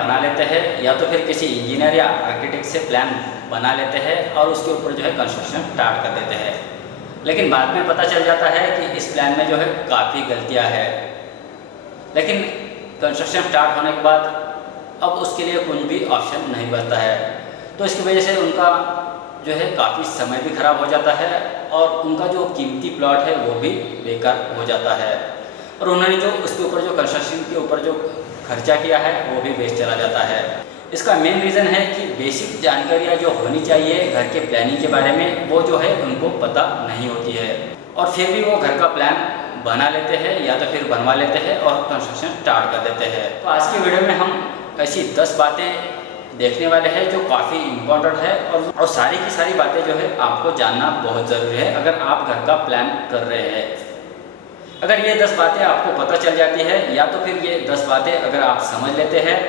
बना लेते हैं या तो फिर किसी इंजीनियर या आर्किटेक्ट से प्लान बना लेते हैं और उसके ऊपर जो है कंस्ट्रक्शन स्टार्ट कर देते हैं। लेकिन बाद में पता चल जाता है कि इस प्लान में जो है काफ़ी गलतियां हैं। लेकिन कंस्ट्रक्शन स्टार्ट होने के बाद अब उसके लिए कुछ भी ऑप्शन नहीं बचता है, तो इसकी वजह से उनका जो है काफ़ी समय भी खराब हो जाता है और उनका जो कीमती प्लॉट है वो भी बेकार हो जाता है और उन्होंने जो उसके ऊपर जो कंस्ट्रक्शन के ऊपर जो खर्चा किया है वो भी वेस्ट चला जाता है। इसका मेन रीज़न है कि बेसिक जानकारियाँ जो होनी चाहिए घर के प्लानिंग के बारे में वो जो है उनको पता नहीं होती है और फिर भी वो घर का प्लान बना लेते हैं या तो फिर बनवा लेते हैं और कंस्ट्रक्शन स्टार्ट कर देते हैं। तो आज की वीडियो में हम ऐसी 10 बातें देखने वाले हैं जो काफ़ी इम्पोर्टेंट है और सारी की सारी बातें जो है आपको जानना बहुत ज़रूरी है अगर आप घर का प्लान कर रहे हैं। अगर ये 10 बातें आपको पता चल जाती है या तो फिर ये 10 बातें अगर आप समझ लेते हैं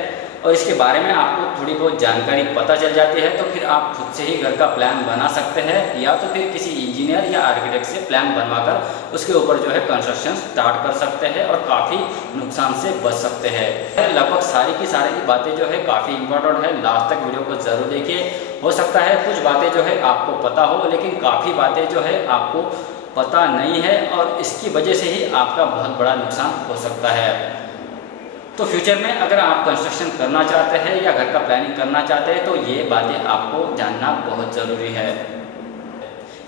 और इसके बारे में आपको थोड़ी बहुत जानकारी पता चल जाती है तो फिर आप खुद से ही घर का प्लान बना सकते हैं या तो फिर किसी इंजीनियर या आर्किटेक्ट से प्लान बनवाकर उसके ऊपर जो है कंस्ट्रक्शन स्टार्ट कर सकते हैं और काफ़ी नुकसान से बच सकते हैं। लगभग सारी की बातें जो है काफ़ी इंपॉर्टेंट है, लास्ट तक वीडियो को ज़रूर देखिए। हो सकता है कुछ बातें जो है आपको पता हो लेकिन काफ़ी बातें जो है आपको पता नहीं है और इसकी वजह से ही आपका बहुत बड़ा नुकसान हो सकता है। तो फ्यूचर में अगर आप कंस्ट्रक्शन करना चाहते हैं या घर का प्लानिंग करना चाहते हैं तो ये बातें आपको जानना बहुत ज़रूरी है।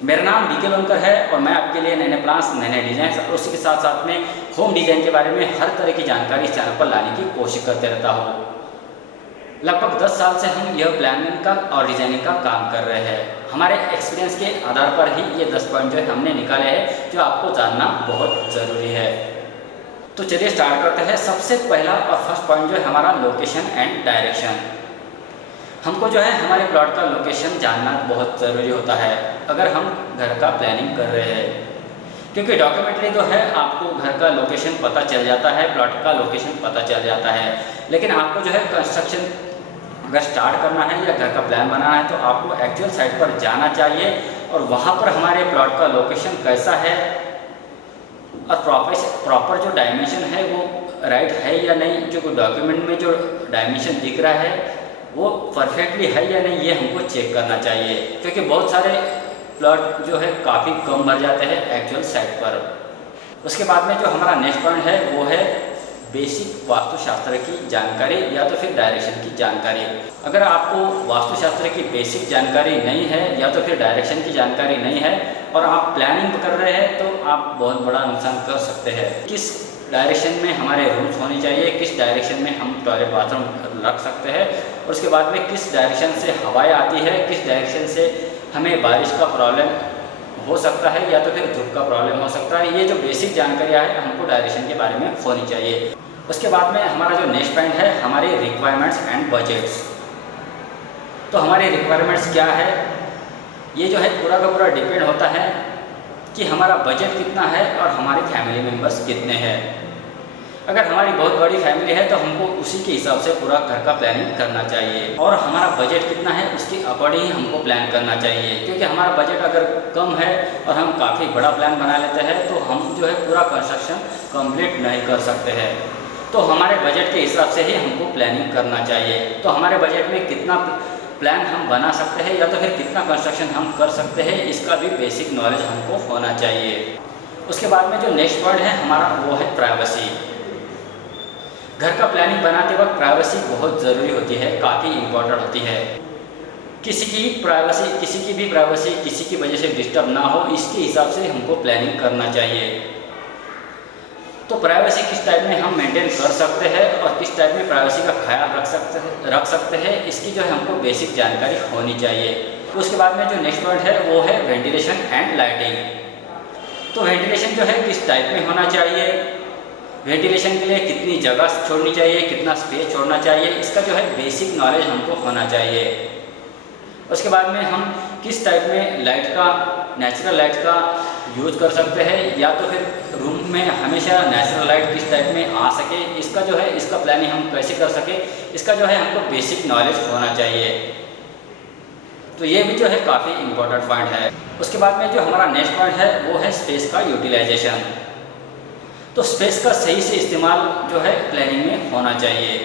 मेरा नाम डीके लोनकर है और मैं आपके लिए नए नए प्लान्स, नए नए डिज़ाइन और उसी के साथ साथ में होम डिज़ाइन के बारे में हर तरह की जानकारी इस चैनल पर लाने की कोशिश करते रहता हूँ। लगभग 10 साल से हम यह प्लानिंग का और डिज़ाइनिंग का काम कर रहे हैं। हमारे एक्सपीरियंस के आधार पर ही ये 10 पॉइंट जो हमने निकाले हैं जो आपको जानना बहुत ज़रूरी है। तो चलिए स्टार्ट करते हैं। सबसे पहला और फर्स्ट पॉइंट जो है हमारा लोकेशन एंड डायरेक्शन। हमको जो है हमारे प्लॉट का लोकेशन जानना बहुत ज़रूरी होता है अगर हम घर का प्लानिंग कर रहे हैं, क्योंकि डॉक्यूमेंटली तो है आपको घर का लोकेशन पता चल जाता है, प्लॉट का लोकेशन पता चल जाता है, लेकिन आपको जो है कंस्ट्रक्शन अगर स्टार्ट करना है या घर का प्लान बनाना है तो आपको एक्चुअल साइट पर जाना चाहिए और वहाँ पर हमारे प्लॉट का लोकेशन कैसा है और प्रॉपर जो डायमेंशन है वो राइट है या नहीं, जो डॉक्यूमेंट में जो डायमेंशन दिख रहा है वो परफेक्टली है या नहीं, ये हमको चेक करना चाहिए, क्योंकि बहुत सारे प्लॉट जो है काफ़ी कम भर जाते हैं एक्चुअल साइट पर। उसके बाद में जो हमारा नेक्स्ट पॉइंट है वो है बेसिक वास्तुशास्त्र की जानकारी या तो फिर डायरेक्शन की जानकारी। अगर आपको वास्तुशास्त्र की बेसिक जानकारी नहीं है या तो फिर डायरेक्शन की जानकारी नहीं है और आप प्लानिंग कर रहे हैं तो आप बहुत बड़ा नुकसान कर सकते हैं। किस डायरेक्शन में हमारे रूम्स होने चाहिए, किस डायरेक्शन में हम टॉयलेट बाथरूम रख सकते हैं और उसके बाद में किस डायरेक्शन से हवाएं आती है, किस डायरेक्शन से हमें बारिश का प्रॉब्लम हो सकता है या तो फिर धूप का प्रॉब्लम हो सकता है। ये जो बेसिक जानकारियाँ है हमको डायरेक्शन के बारे में होनी चाहिए। उसके बाद में हमारा जो नेक्स्ट पॉइंट है हमारे रिक्वायरमेंट्स एंड बजट्स। तो हमारे रिक्वायरमेंट्स क्या है, ये जो है पूरा का पूरा डिपेंड होता है कि हमारा बजट कितना है और हमारे फैमिली मेम्बर्स कितने हैं। अगर हमारी बहुत बड़ी फैमिली है तो हमको उसी के हिसाब से पूरा घर का प्लानिंग करना चाहिए और हमारा बजट कितना है उसके अकॉर्डिंग ही हमको प्लान करना चाहिए, क्योंकि हमारा बजट अगर कम है और हम काफ़ी बड़ा प्लान बना लेते हैं तो हम जो है पूरा कंस्ट्रक्शन कंप्लीट नहीं कर सकते हैं। तो हमारे बजट के हिसाब से ही हमको प्लानिंग करना चाहिए। तो हमारे बजट में कितना प्लान हम बना सकते हैं या तो फिर कितना कंस्ट्रक्शन हम कर सकते हैं इसका भी बेसिक नॉलेज हमको होना चाहिए। उसके बाद में जो नेक्स्ट पॉइंट है हमारा वो है प्राइवेसी। घर का प्लानिंग बनाते वक्त प्राइवेसी बहुत ज़रूरी होती है, काफ़ी इम्पोर्टेंट होती है। किसी की भी प्राइवेसी किसी की वजह से डिस्टर्ब ना हो इसके हिसाब से हमको प्लानिंग करना चाहिए। तो प्राइवेसी किस टाइप में हम मेंटेन कर सकते हैं और किस टाइप में प्राइवेसी का ख्याल रख सकते हैं इसकी जो है हमको बेसिक जानकारी होनी चाहिए। तो उसके बाद में जो नेक्स्ट पॉइंट है वो है वेंटिलेशन एंड लाइटिंग। तो वेंटिलेशन जो है किस टाइप में होना चाहिए, वेंटिलेशन के लिए कितनी जगह छोड़नी चाहिए, कितना स्पेस छोड़ना चाहिए, इसका जो है बेसिक नॉलेज हमको होना चाहिए। उसके बाद में हम किस टाइप में लाइट का, नेचुरल लाइट का यूज कर सकते हैं या तो फिर रूम में हमेशा नेचुरल लाइट किस टाइप में आ सके, इसका जो है इसका प्लानिंग हम कैसे कर सके इसका जो है हमको बेसिक नॉलेज होना चाहिए। तो ये भी जो है काफ़ी इम्पोर्टेंट पॉइंट है। उसके बाद में जो हमारा नेक्स्ट पॉइंट है वो है स्पेस का यूटिलाइजेशन। तो स्पेस का सही से इस्तेमाल जो है प्लानिंग में होना चाहिए,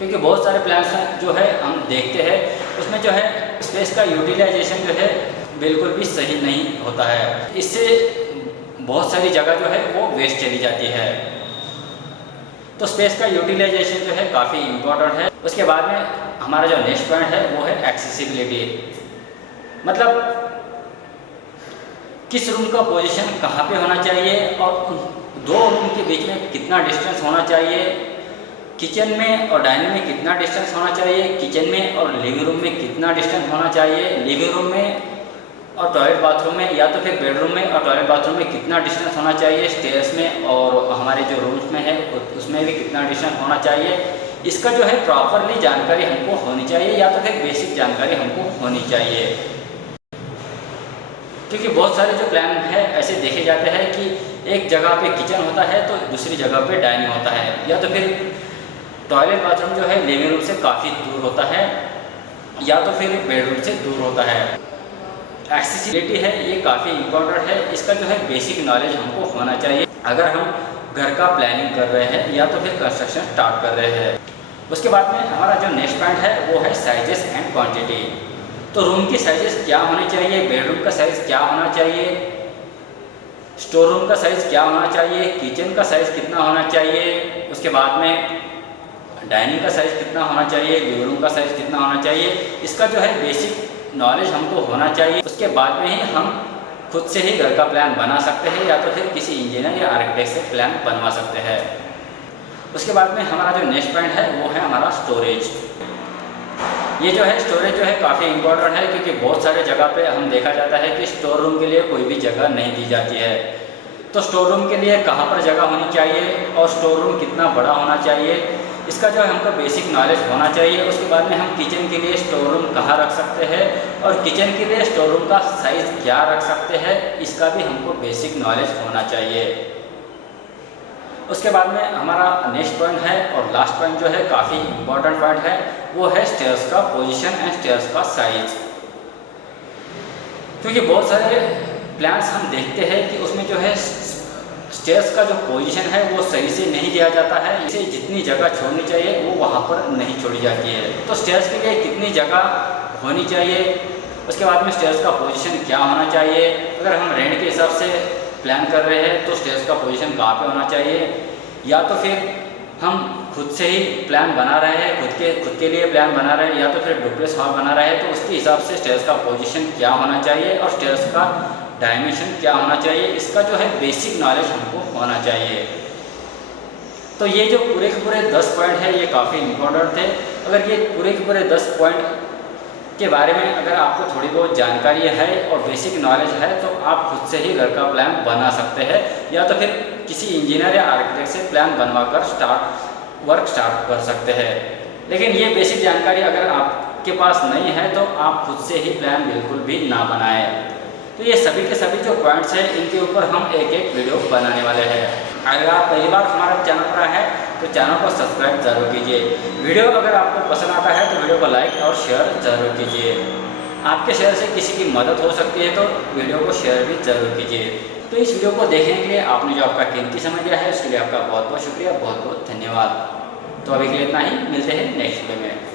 क्योंकि बहुत सारे प्लान्स जो है हम देखते हैं उसमें जो है स्पेस का यूटिलाइजेशन जो है बिल्कुल भी सही नहीं होता है। इससे बहुत सारी जगह जो है वो वेस्ट चली जाती है। तो स्पेस का यूटिलाइजेशन जो है काफ़ी इम्पोर्टेंट है। उसके बाद में हमारा जो नेक्स्ट पॉइंट है वो है एक्सेसिबिलिटी, मतलब किस रूम का पोजीशन कहाँ पे होना चाहिए और दो रूम के बीच में कितना डिस्टेंस होना चाहिए, किचन में और डाइनिंग में कितना डिस्टेंस होना चाहिए, किचन में और लिविंग रूम में कितना डिस्टेंस होना चाहिए, लिविंग रूम में और टॉयलेट बाथरूम में या तो फिर बेडरूम में और टॉयलेट बाथरूम में कितना डिस्टेंस होना चाहिए, स्टेयर्स में और हमारे जो रूम्स में है उसमें भी कितना डिस्टेंस होना चाहिए। इसका जो है प्रॉपरली जानकारी हमको होनी चाहिए या तो फिर बेसिक जानकारी हमको होनी चाहिए। क्योंकि बहुत सारे जो प्लान है ऐसे देखे जाते हैं कि एक जगह पे किचन होता है तो दूसरी जगह पे डाइनिंग होता है, या तो फिर टॉयलेट बाथरूम जो है लिविंग रूम से काफ़ी दूर होता है या तो फिर बेडरूम से दूर होता है। एक्सेसिबिलिटी है ये काफ़ी इम्पोर्टेंट है, इसका जो है बेसिक नॉलेज हमको होना चाहिए अगर हम घर का प्लानिंग कर रहे हैं या तो फिर कंस्ट्रक्शन स्टार्ट कर रहे हैं। उसके बाद में हमारा जो नेक्स्ट पॉइंट है वो है साइजेस एंड क्वांटिटी। तो रूम की साइजेस क्या होनी चाहिए, बेडरूम का साइज़ क्या होना चाहिए, स्टोर रूम का साइज़ क्या होना चाहिए, किचन का साइज़ कितना होना चाहिए, उसके बाद में डाइनिंग का साइज़ कितना होना चाहिए, लिविंग रूम का साइज़ कितना होना चाहिए, इसका जो है बेसिक नॉलेज हमको होना चाहिए। उसके बाद में ही हम खुद से ही घर का प्लान बना सकते हैं या तो फिर किसी इंजीनियर या आर्किटेक्ट से प्लान बनवा सकते हैं। उसके बाद में हमारा जो नेक्स्ट पॉइंट है वो है हमारा स्टोरेज। ये जो है स्टोरेज जो है काफ़ी इम्पोर्टेंट है, क्योंकि बहुत सारे जगह पे हम देखा जाता है कि स्टोर रूम के लिए कोई भी जगह नहीं दी जाती है। तो स्टोर रूम के लिए कहाँ पर जगह होनी चाहिए और स्टोर रूम कितना बड़ा होना चाहिए, इसका जो है हमको बेसिक नॉलेज होना चाहिए। उसके बाद में हम किचन के लिए स्टोर रूम कहाँ रख सकते हैं और किचन के लिए स्टोर रूम का साइज़ क्या रख सकते हैं, इसका भी हमको बेसिक नॉलेज होना चाहिए। उसके बाद में हमारा नेक्स्ट पॉइंट है और लास्ट पॉइंट जो है काफ़ी इम्पोर्टेंट पॉइंट है, वो है स्टेयर्स का पोजीशन एंड स्टेयर्स का साइज। क्योंकि बहुत सारे प्लान्स हम देखते हैं कि उसमें जो है स्टेयर्स का जो पोजीशन है वो सही से नहीं दिया जाता है, इसे जितनी जगह छोड़नी चाहिए वो वहाँ पर नहीं छोड़ी जाती है। तो स्टेयर्स के लिए कितनी जगह होनी चाहिए, उसके बाद में स्टेयर्स का पोजीशन क्या होना चाहिए, अगर हम रेंट के हिसाब से प्लान कर रहे हैं तो स्टेयर्स का पोजीशन कहाँ पे होना चाहिए, या तो फिर हम खुद से ही प्लान बना रहे हैं, खुद के लिए प्लान बना रहे हैं या तो फिर डुप्लेक्स हॉल बना रहे हैं, तो उसके हिसाब से स्टेयर्स का पोजीशन क्या होना चाहिए और स्टेयर्स का डायमेंशन क्या होना चाहिए, इसका जो है बेसिक नॉलेज हमको होना चाहिए। तो ये जो पूरे के पूरे 10 पॉइंट है ये काफ़ी इम्पोर्टेंट थे। अगर ये पूरे के पूरे 10 पॉइंट के बारे में अगर आपको थोड़ी बहुत जानकारी है और बेसिक नॉलेज है तो आप खुद से ही घर का प्लान बना सकते हैं या तो फिर किसी इंजीनियर या आर्किटेक्ट से प्लान बनवाकर वर्क स्टार्ट कर सकते हैं। लेकिन ये बेसिक जानकारी अगर आपके पास नहीं है तो आप खुद से ही प्लान बिल्कुल भी ना बनाएं। तो ये सभी के सभी जो पॉइंट्स हैं इनके ऊपर हम एक एक वीडियो बनाने वाले हैं। अगर आप पहली बार हमारे चैनल पर आए हैं तो चैनल को सब्सक्राइब जरूर कीजिए। वीडियो अगर आपको पसंद आता है तो वीडियो को लाइक और शेयर जरूर कीजिए। आपके शेयर से किसी की मदद हो सकती है तो वीडियो को शेयर भी जरूर कीजिए। तो इस वीडियो को देखने के लिए आपने जो आपका कीमती समय दिया है उसके लिए आपका बहुत बहुत शुक्रिया, बहुत बहुत धन्यवाद। तो अभी के लिए इतना ही, मिलते हैं नेक्स्ट वीडियो में।